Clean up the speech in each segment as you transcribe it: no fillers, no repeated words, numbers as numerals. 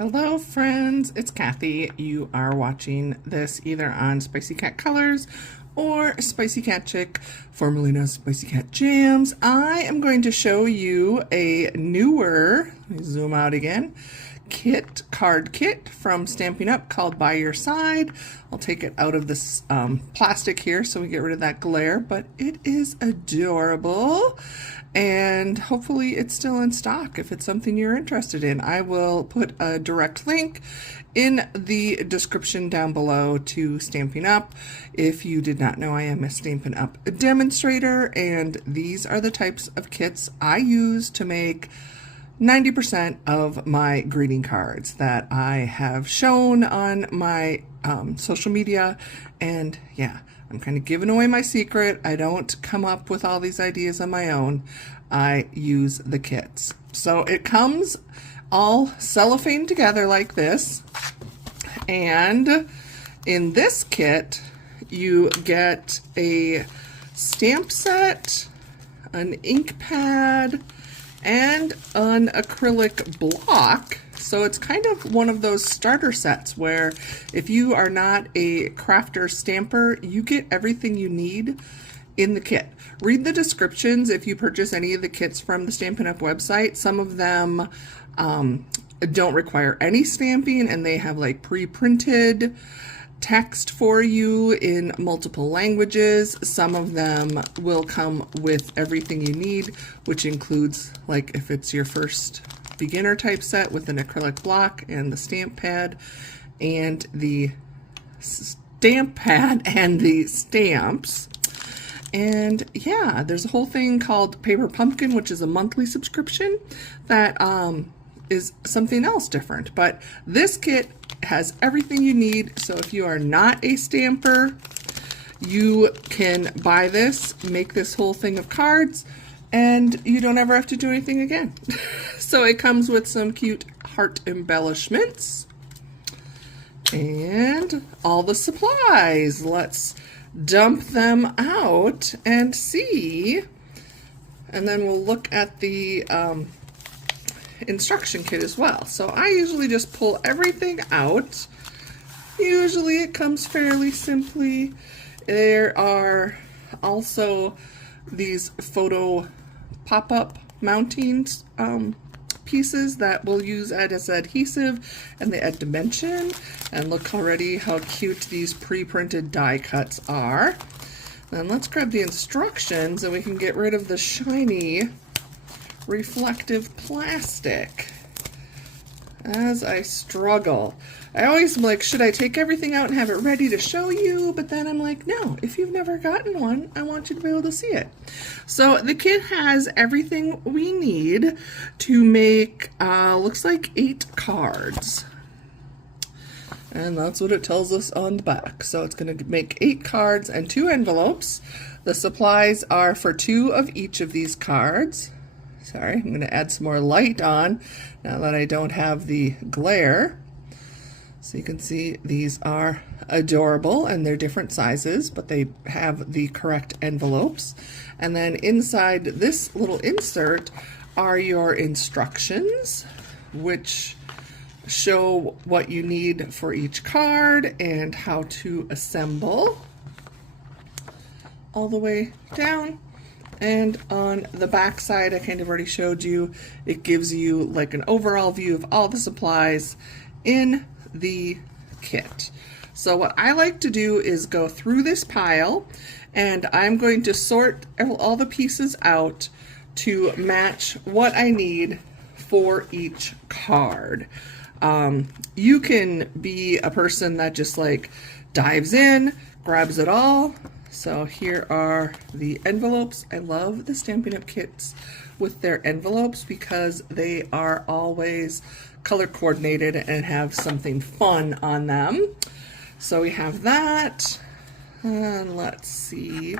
Hello friends, it's Kathy. You are watching this either on Spicy Cat Colors or Spicy Cat Chick, formerly known as Spicy Cat Jams. I am going to show you a newer, let me zoom out again, card kit from Stampin' Up! Called By Your Side. I'll take it out of this plastic here so we get rid of that glare, but it is adorable and hopefully it's still in stock if it's something you're interested in. I will put a direct link in the description down below to Stampin' Up! If you did not know, I am a Stampin' Up! Demonstrator, and these are the types of kits I use to make 90% of my greeting cards that I have shown on my social media. And yeah, I'm kind of giving away my secret. I don't come up with all these ideas on my own. I use the kits. So it comes all cellophane together like this. And in this kit, you get a stamp set, an ink pad, and an acrylic block. So it's kind of one of those starter sets where if you are not a crafter stamper, you get everything you need in the kit. Read the descriptions if you purchase any of the kits from the Stampin' Up! Website. Some of them don't require any stamping, and they have like pre-printed text for you in multiple languages. Some of them will come with everything you need, which includes, like, if it's your first beginner type set, with an acrylic block and the stamp pad and the stamps. And yeah, there's a whole thing called Paper Pumpkin, which is a monthly subscription that is something else different. But this kit has everything you need. So if you are not a stamper, you can buy this, make this whole thing of cards, and you don't ever have to do anything again. So it comes with some cute heart embellishments and all the supplies. Let's dump them out and see, and then we'll look at the instruction kit as well. So I usually just pull everything out. Usually it comes fairly simply. There are also these photo pop-up mounting pieces that we'll use as adhesive, and they add dimension. And look already how cute these pre-printed die cuts are. Then let's grab the instructions and we can get rid of the shiny reflective plastic as I struggle. I always am like, should I take everything out and have it ready to show you? But then I'm like, no, if you've never gotten one, I want you to be able to see it. So the kit has everything we need to make, looks like 8 cards. And that's what it tells us on the back. So it's going to make 8 cards and 2 envelopes. The supplies are for 2 of each of these cards. Sorry, I'm going to add some more light on now that I don't have the glare. So you can see these are adorable, and they're different sizes, but they have the correct envelopes. And then inside this little insert are your instructions, which show what you need for each card and how to assemble all the way down. And on the back side, I kind of already showed you, it gives you like an overall view of all the supplies in the kit. So what I like to do is go through this pile, and I'm going to sort all the pieces out to match what I need for each card. You can be a person that just like dives in, grabs it all. So here are the envelopes. I love the Stampin' Up! Kits with their envelopes because they are always color coordinated and have something fun on them. So we have that. And let's see.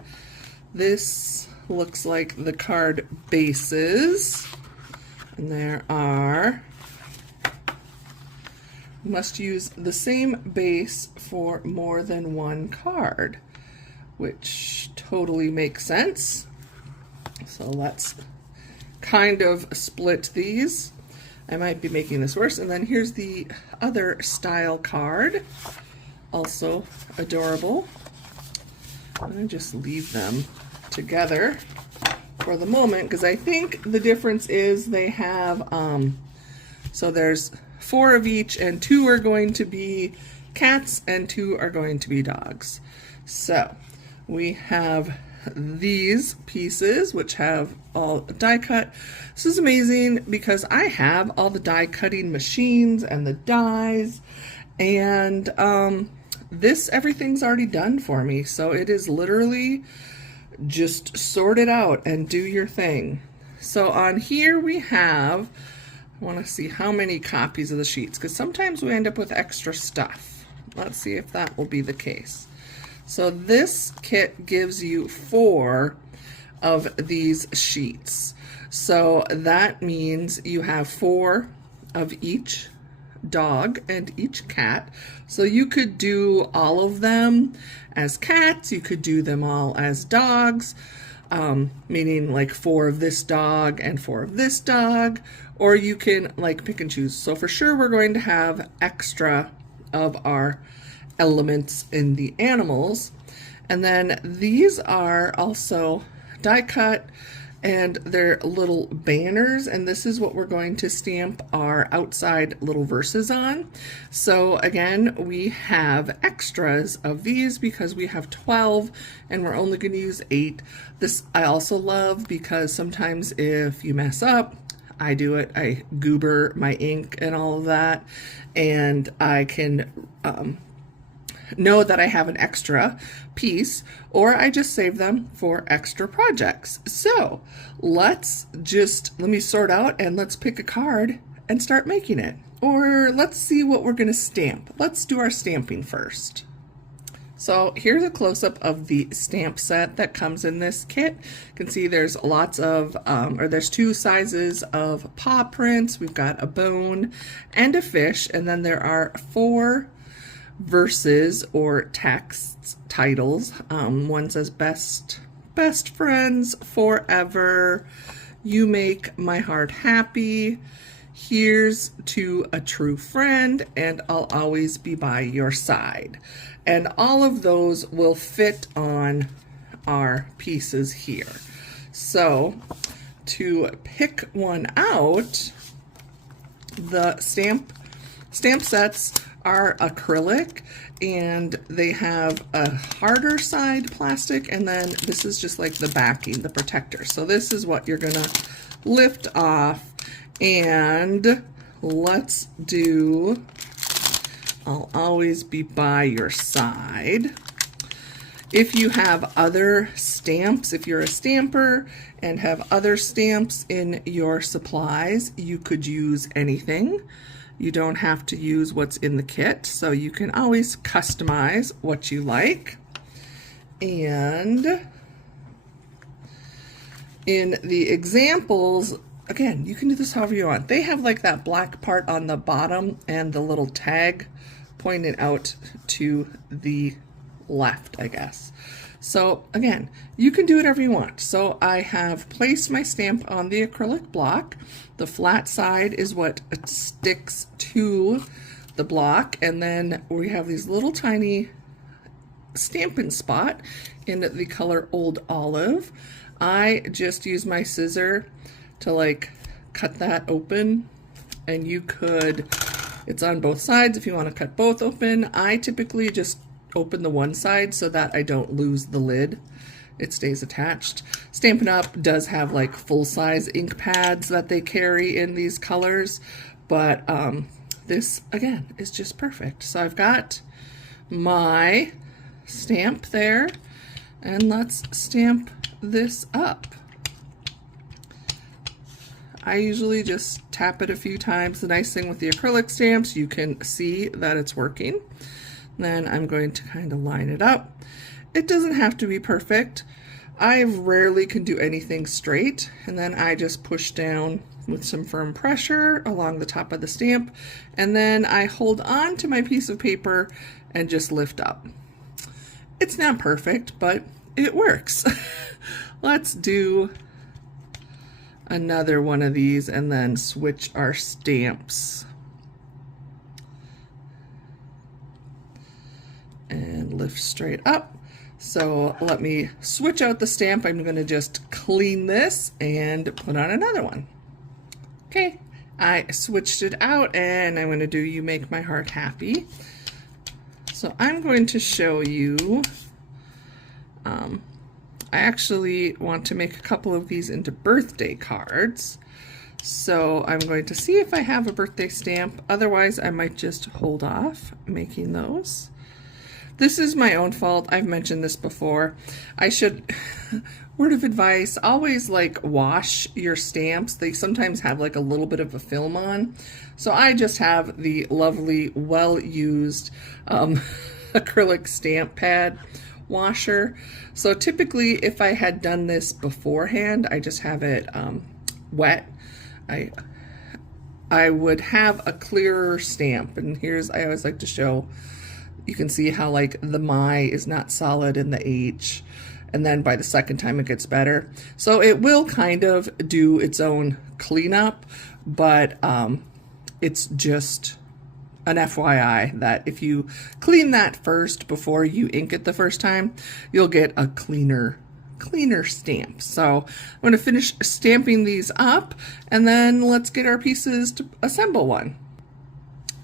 This looks like the card bases. And there are, must use the same base for more than one card, which totally makes sense. So let's kind of split these. I might be making this worse. And then here's the other style card, also adorable. I'm going to just leave them together for the moment because I think the difference is they have, so there's 4 of each and 2 are going to be cats and 2 are going to be dogs. So we have these pieces which have all die cut. This is amazing because I have all the die cutting machines and the dies, and everything's already done for me, so it is literally just sort it out and do your thing. So on here we have, I want to see how many copies of the sheets because sometimes we end up with extra stuff. Let's see if that will be the case. So this kit gives you 4 of these sheets. So that means you have 4 of each dog and each cat. So you could do all of them as cats, you could do them all as dogs, meaning like 4 of this dog and 4 of this dog, or you can like pick and choose. So for sure we're going to have extra of our elements in the animals. And then these are also die cut and they're little banners, and this is what we're going to stamp our outside little verses on. So again, we have extras of these because we have 12 and we're only going to use 8. This I also love because sometimes if you mess up, I do it, I goober my ink and all of that, and I can know that I have an extra piece, or I just save them for extra projects. So let me sort out and let's pick a card and start making it. Or let's see what we're going to stamp. Let's do our stamping first. So here's a close-up of the stamp set that comes in this kit. You can see there's lots of, there's 2 sizes of paw prints. We've got a bone and a fish, and then there are 4 verses or text titles. One says best friends forever, you make my heart happy, here's to a true friend, and I'll always be by your side. And all of those will fit on our pieces here. So to pick one out, the stamp sets are acrylic, and they have a harder side plastic, and then this is just like the backing, the protector. So this is what you're gonna lift off, and let's do I'll always be by your side. If you have other stamps, if you're a stamper and have other stamps in your supplies, you could use anything. You don't have to use what's in the kit, so you can always customize what you like. And in the examples, again, you can do this however you want. They have like that black part on the bottom and the little tag pointed out to the left, I guess. So again, you can do whatever you want. So I have placed my stamp on the acrylic block. The flat side is what sticks to the block, and then we have these little tiny Stampin' spot in the color Old Olive. I just use my scissor to like cut that open, and you could, it's on both sides if you want to cut both open. I typically just open the one side so that I don't lose the lid. It stays attached. Stampin' Up! Does have like full-size ink pads that they carry in these colors, but this again is just perfect. So I've got my stamp there, and let's stamp this up. I usually just tap it a few times. The nice thing with the acrylic stamps, you can see that it's working. Then I'm going to kind of line it up. It doesn't have to be perfect. I rarely can do anything straight, and then I just push down with some firm pressure along the top of the stamp, and then I hold on to my piece of paper and just lift up. It's not perfect, but it works. Let's do another one of these and then switch our stamps. And lift straight up. So let me switch out the stamp. I'm going to just clean this and put on another one. Okay, I switched it out and I'm going to do You Make My Heart Happy. So I'm going to show you, I actually want to make a couple of these into birthday cards. So I'm going to see if I have a birthday stamp. Otherwise, I might just hold off making those. This is my own fault. I've mentioned this before. I should, word of advice, always like wash your stamps. They sometimes have like a little bit of a film on. So I just have the lovely, well-used acrylic stamp pad washer. So typically if I had done this beforehand, I just have it wet. I would have a clearer stamp. And here's, I always like to show, you can see how like the my is not solid in the H, and then by the second time it gets better. So it will kind of do its own cleanup, but it's just an FYI that if you clean that first before you ink it the first time, you'll get a cleaner stamp. So I'm going to finish stamping these up, and then let's get our pieces to assemble one.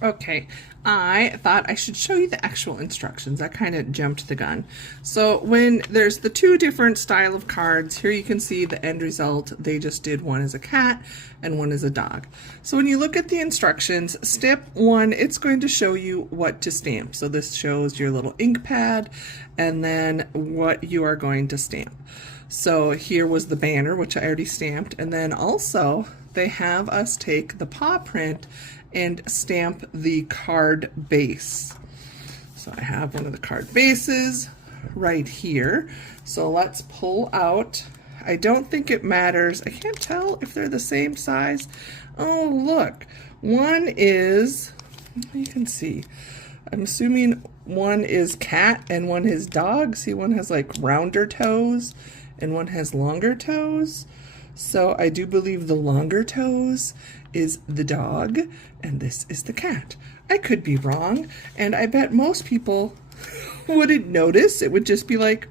Okay, I thought I should show you the actual instructions. I kind of jumped the gun. So when there's the two different style of cards, here you can see the end result. They just did one as a cat and one as a dog. So when you look at the instructions, step 1, it's going to show you what to stamp. So this shows your little ink pad and then what you are going to stamp. So here was the banner, which I already stamped, and then also they have us take the paw print and stamp the card base. So I have one of the card bases right here. So let's pull out, I don't think it matters, I can't tell if they're the same size. Oh look, one is, you can see, I'm assuming one is cat and one is dog. See, one has like rounder toes and one has longer toes. So I do believe the longer toes is the dog and this is the cat. I could be wrong, and I bet most people wouldn't notice. It would just be like,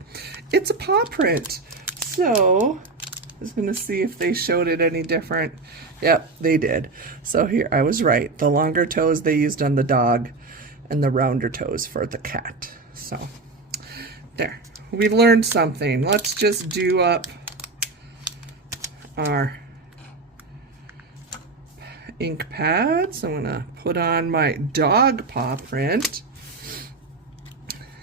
it's a paw print. So I was gonna see if they showed it any different. Yep, they did. So here, I was right. The longer toes they used on the dog and the rounder toes for the cat. So there, we learned something. Let's just do up our ink pads. I'm gonna put on my dog paw print.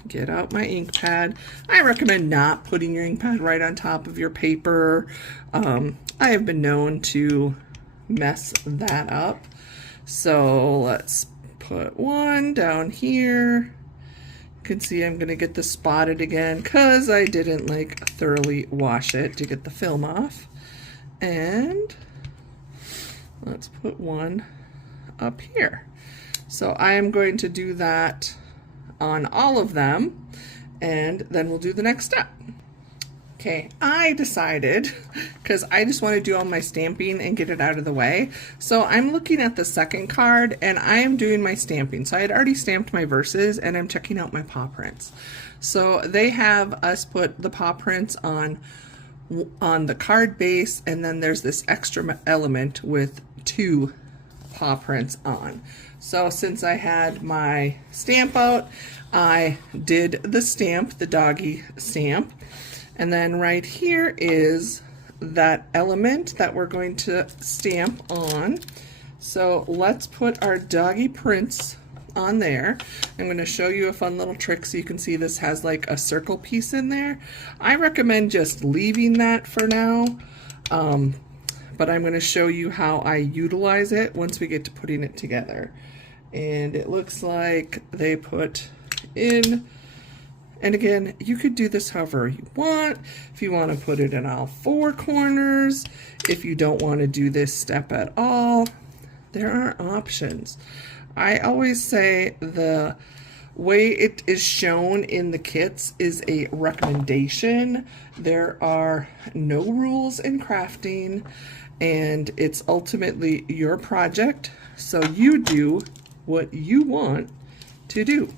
Get out my ink pad. I recommend not putting your ink pad right on top of your paper. I have been known to mess that up. So let's put one down here. You can see I'm gonna get this spotted again because I didn't like thoroughly wash it to get the film off. And let's put one up here. So I am going to do that on all of them, and then we'll do the next step. Okay, I decided, because I just want to do all my stamping and get it out of the way, so I'm looking at the second card and I am doing my stamping. So I had already stamped my verses and I'm checking out my paw prints. So they have us put the paw prints on the card base, and then there's this extra element with 2 paw prints on. So since I had my stamp out, I did the stamp, the doggy stamp, and then right here is that element that we're going to stamp on. So let's put our doggy prints on there. I'm going to show you a fun little trick so you can see this has like a circle piece in there. I recommend just leaving that for now, but I'm going to show you how I utilize it once we get to putting it together. And it looks like they put in, and again, you could do this however you want. If you want to put it in all 4 corners, if you don't want to do this step at all, there are options. I always say the way it is shown in the kits is a recommendation. There are no rules in crafting, and it's ultimately your project, so you do what you want to do.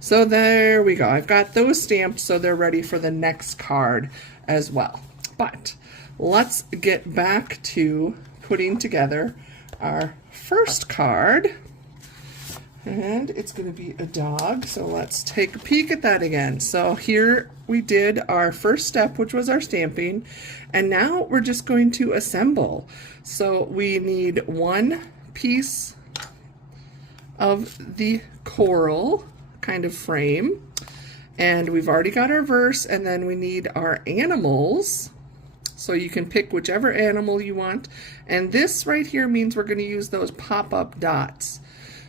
So there we go. I've got those stamped so they're ready for the next card as well. But let's get back to putting together our first card. And it's going to be a dog, so let's take a peek at that again. So here we did our first step, which was our stamping, and now we're just going to assemble. So we need one piece of the coral kind of frame, and we've already got our verse, and then we need our animals. So you can pick whichever animal you want, and this right here means we're going to use those pop-up dots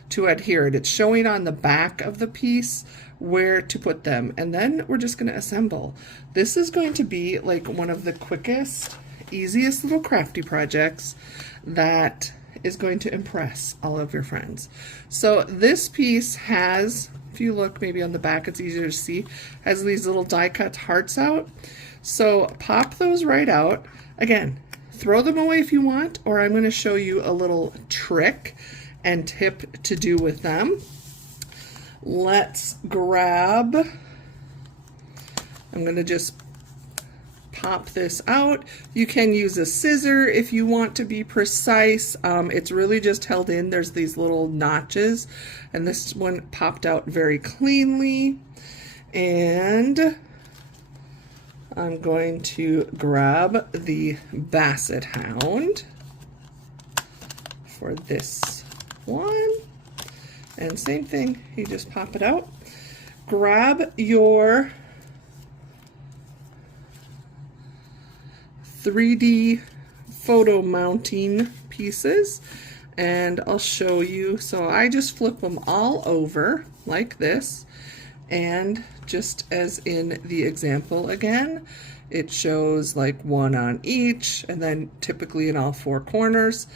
to adhere it. It's showing on the back of the piece where to put them, and then we're just going to assemble. This is going to be like one of the quickest, easiest little crafty projects that is going to impress all of your friends. So this piece has, if you look maybe on the back, it's easier to see, has these little die cut hearts out. So pop those right out. Again, throw them away if you want, or I'm going to show you a little trick and tip to do with them. Let's grab, I'm going to just pop this out. You can use a scissor if you want to be precise. It's really just held in. There's these little notches, and this one popped out very cleanly. And I'm going to grab the Basset Hound for this one, and same thing, you just pop it out. Grab your 3D photo mounting pieces, and I'll show you. So I just flip them all over like this, and just as in the example again, it shows like one on each, and then typically in all four corners.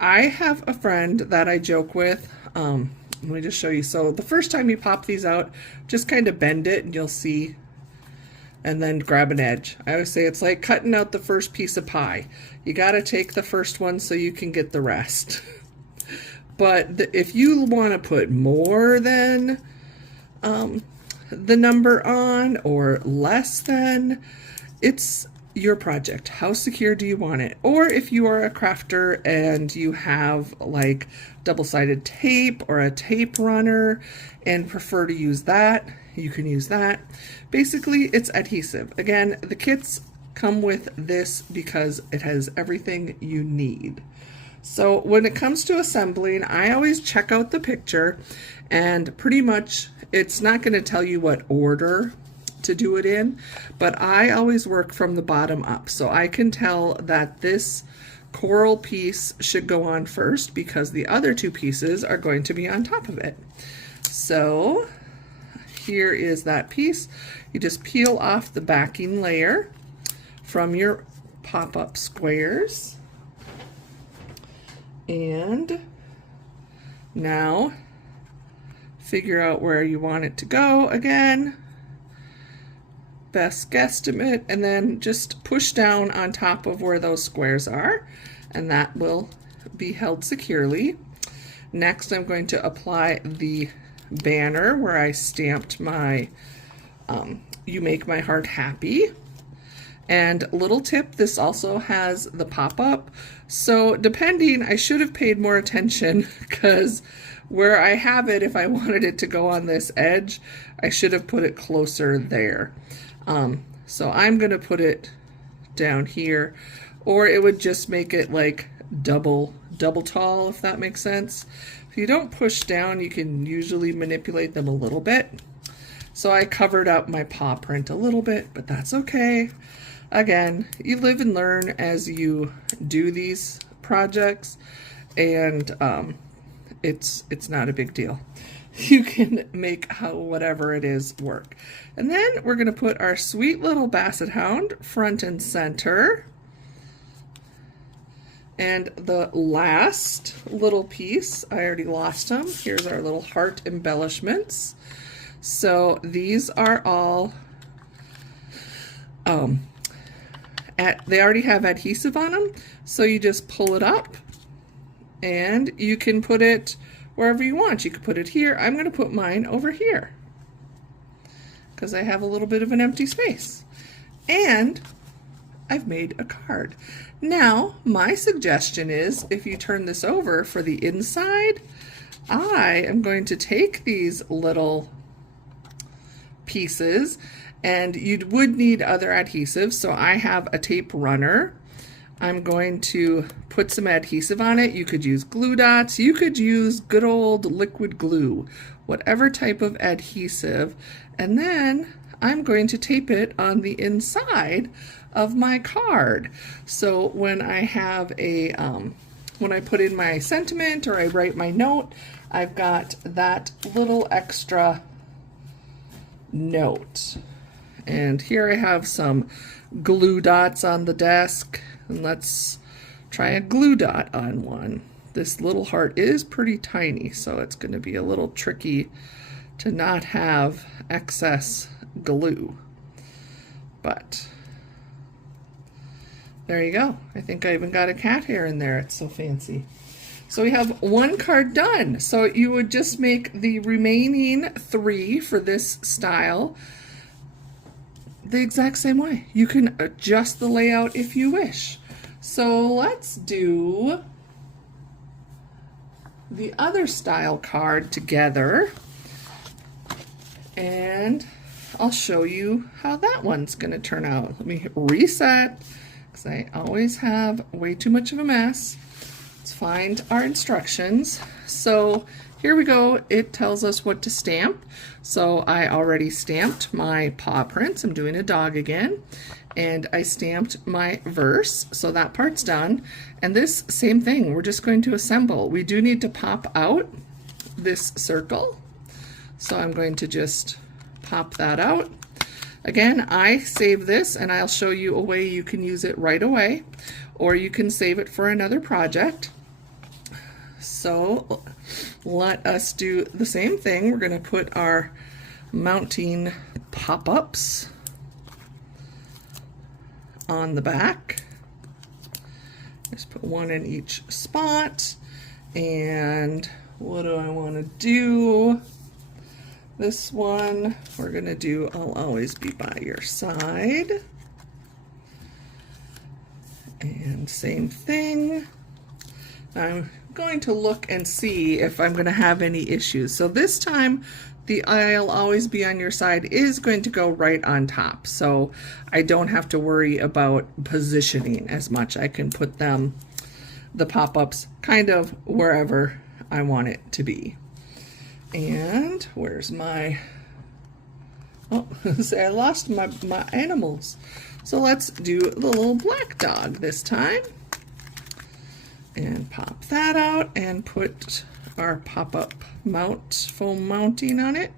I have a friend that I joke with. Let me just show you. So the first time you pop these out, just kind of bend it and you'll see, and then grab an edge. I always say it's like cutting out the first piece of pie. You got to take the first one so you can get the rest. But if you want to put more than the number on or less than, it's your project. How secure do you want it? Or if you are a crafter and you have like double-sided tape or a tape runner and prefer to use that, you can use that. Basically, it's adhesive. Again, the kits come with this because it has everything you need. So when it comes to assembling, I always check out the picture, and pretty much it's not going to tell you what order to do it in, but I always work from the bottom up. So I can tell that this coral piece should go on first because the other two pieces are going to be on top of it. So here is that piece. You just peel off the backing layer from your pop-up squares, and now figure out where you want it to go again, best guesstimate, and then just push down on top of where those squares are, and that will be held securely. Next, I'm going to apply the banner where I stamped my You Make My Heart Happy. And little tip, this also has the pop-up. So depending, I should have paid more attention, because where I have it, if I wanted it to go on this edge, I should have put it closer there. So I'm going to put it down here, or it would just make it like double tall, if that makes sense. If you don't push down, you can usually manipulate them a little bit. So I covered up my paw print a little bit, but that's okay. Again, you live and learn as you do these projects, and it's not a big deal. You can make whatever it is work. And then we're going to put our sweet little Basset Hound front and center. And the last little piece, I already lost them. Here's our little heart embellishments. So these are all, they already have adhesive on them. So you just pull it up and you can put it wherever you want. You could put it here. I'm going to put mine over here because I have a little bit of an empty space. And I've made a card. Now, my suggestion is if you turn this over for the inside, I am going to take these little pieces, and you would need other adhesives, so I have a tape runner. I'm going to put some adhesive on it. You could use glue dots, you could use good old liquid glue, whatever type of adhesive, and then I'm going to tape it on the inside of my card. So when I have a, when I put in my sentiment or I write my note, I've got that little extra note. And here I have some glue dots on the desk, and let's try a glue dot on one. This little heart is pretty tiny, so it's going to be a little tricky to not have excess glue. But there you go. I think I even got a cat hair in there. It's so fancy. So we have one card done. So you would just make the remaining 3 for this style the exact same way. You can adjust the layout if you wish. So let's do the other style card together, and I'll show you how that one's going to turn out. Let me reset because I always have way too much of a mess. Let's find our instructions. So here we go. It tells us what to stamp. So I already stamped my paw prints. I'm doing a dog again. And I stamped my verse. So that part's done. And this same thing, we're just going to assemble. We do need to pop out this circle. So I'm going to just pop that out. Again, I save this and I'll show you a way you can use it right away, or you can save it for another project. So let us do the same thing. We're going to put our mounting pop-ups on the back. Just put one in each spot. And what do I want to do? This one, we're going to do I'll always be by your side. And same thing. I'm going to look and see if I'm going to have any issues. So this time, the I'll always be on your side is going to go right on top. So I don't have to worry about positioning as much. I can put them, the pop-ups, kind of wherever I want it to be. And where's my, oh, say I lost my animals. So let's do the little black dog this time. And pop that out and put our pop-up mount, foam mounting on it.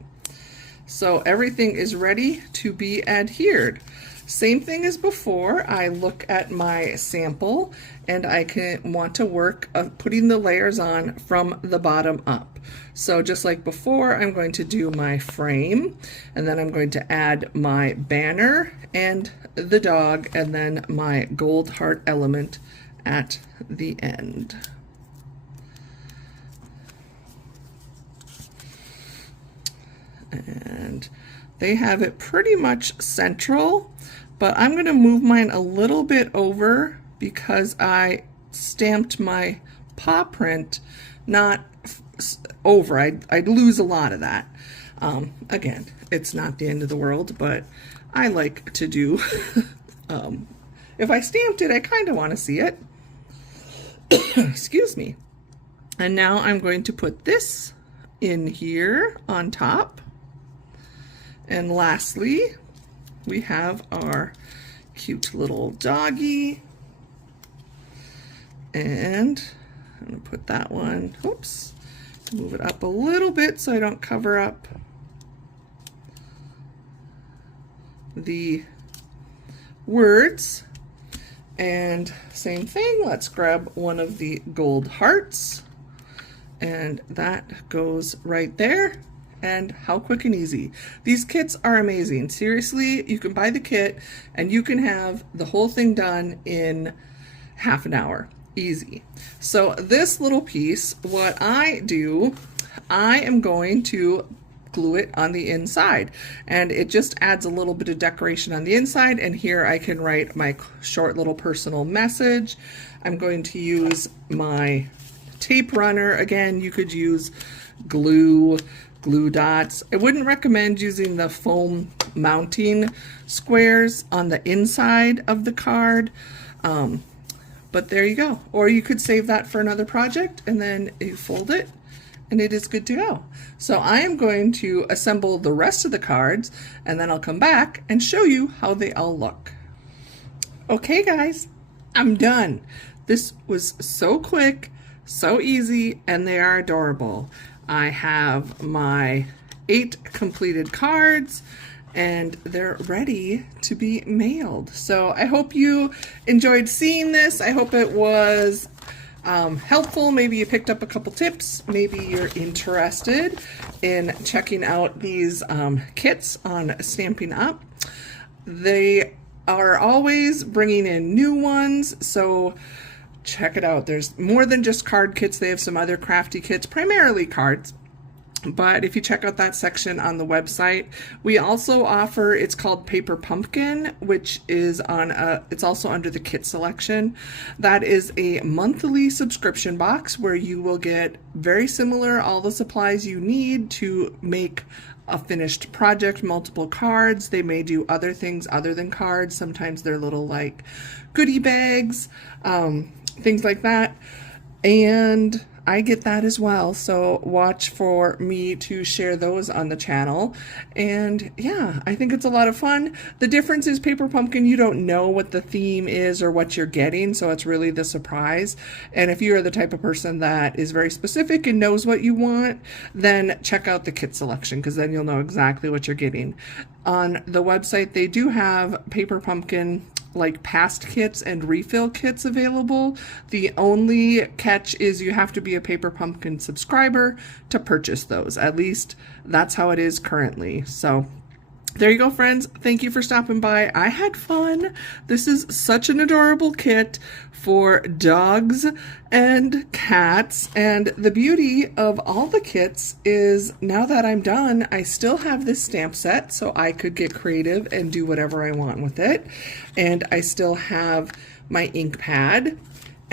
So everything is ready to be adhered. Same thing as before, I look at my sample and I can want to work putting the layers on from the bottom up. So just like before, I'm going to do my frame, and then I'm going to add my banner and the dog, and then my gold heart element at the end. And they have it pretty much central, but I'm going to move mine a little bit over because I stamped my paw print not over. I'd lose a lot of that. Again, it's not the end of the world, but I like to do, if I stamped it, I kind of want to see it. Excuse me. And now I'm going to put this in here on top. And lastly, we have our cute little doggy. And I'm going to put that one, oops, move it up a little bit so I don't cover up the words. And same thing, let's grab one of the gold hearts, and that goes right there. and how quick and easy. These kits are amazing. Seriously, you can buy the kit and you can have the whole thing done in half an hour. Easy. So this little piece, what I do, I am going to glue it on the inside, and it just adds a little bit of decoration on the inside, and here I can write my short little personal message. I'm going to use my tape runner. Again, you could use glue dots. I wouldn't recommend using the foam mounting squares on the inside of the card, but there you go. Or you could save that for another project and then you fold it and it is good to go. So I am going to assemble the rest of the cards and then I'll come back and show you how they all look. Okay guys, I'm done. This was so quick, so easy, and they are adorable. I have my 8 completed cards and they're ready to be mailed. So I hope you enjoyed seeing this. I hope it was helpful. Maybe you picked up a couple tips. Maybe you're interested in checking out these kits on Stampin' Up. They are always bringing in new ones, so check it out. There's more than just card kits. They have some other crafty kits, primarily cards. But if you check out that section on the website, we also offer, it's called Paper Pumpkin, which is on it's also under the kit selection. That is a monthly subscription box where you will get very similar, all the supplies you need to make a finished project, multiple cards. They may do other things other than cards. Sometimes they're little like goodie bags, things like that. And I get that as well, so watch for me to share those on the channel. And yeah, I think it's a lot of fun. The difference is Paper Pumpkin, you don't know what the theme is or what you're getting, so it's really the surprise. And if you're the type of person that is very specific and knows what you want, then check out the kit selection, because then you'll know exactly what you're getting. On the website, they do have Paper Pumpkin like past kits and refill kits available. The only catch is you have to be a Paper Pumpkin subscriber to purchase those. At least that's how it is currently. So there you go, friends. Thank you for stopping by. I had fun. This is such an adorable kit for dogs and cats. And the beauty of all the kits is now that I'm done, I still have this stamp set, so I could get creative and do whatever I want with it. And I still have my ink pad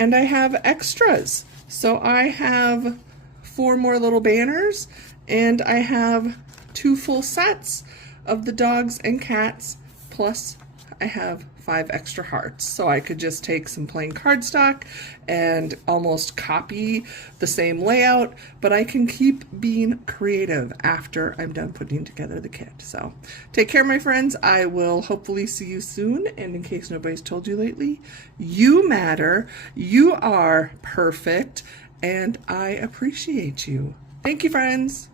and I have extras. So I have 4 more little banners and I have 2 full sets of the dogs and cats, plus I have 5 extra hearts. So I could just take some plain cardstock and almost copy the same layout, but I can keep being creative after I'm done putting together the kit. So take care, my friends. I will hopefully see you soon. And in case nobody's told you lately, you matter, you are perfect, and I appreciate you. Thank you, friends.